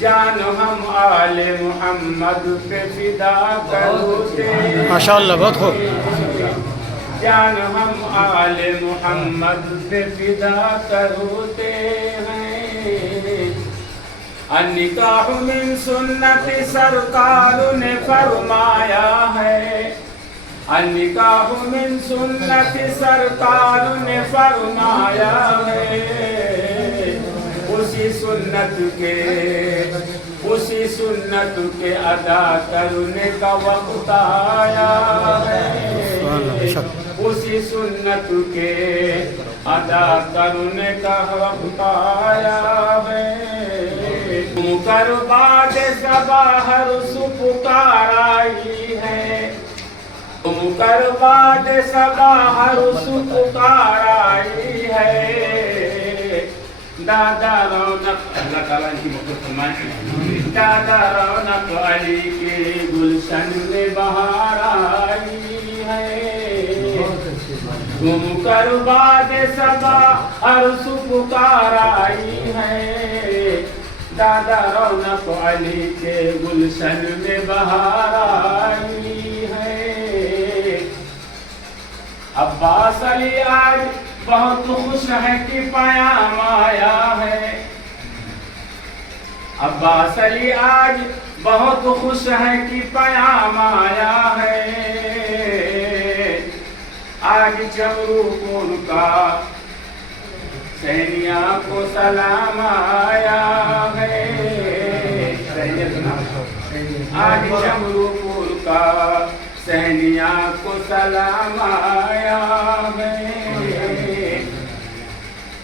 جان ہم آل محمد پہ فدا کرتے ماشاء اللہ، بہت خوب. جان ہم آل محمد پہ فدا کرتے ہیں. النکاح من سنت سرکار نے فرمایا ہے. النکاح من سنت سرکار نے فرمایا ہے. اسی سنت کے ادا کرنے کا وقت آیا ہے. اسی سنت کے ادا کرنے کا وقت آیا ہے. تم کر بعد صباح رس پکار آئی ہے. تم کر بعد صباح رس پکار آئی ہے. دادا رونق اللہ تعالیٰ ان کی مغفرت فرمائے. دادا رونق علی کے گلشن میں بہار آئی ہے. تم کر بعد صباح عرص پکار آئی ہے. دادا رونق علی کے گلشن میں بہار آئی ہے. عباس علی آج بہت خوش ہے کہ پیام آیا ہے. عباس علی آج بہت خوش ہے کہ پیام آیا ہے. آج جمرو پور کا سینیا کو سلام آیا ہے. آج جمرو پور کا سینیا کو سلام آیا ہے.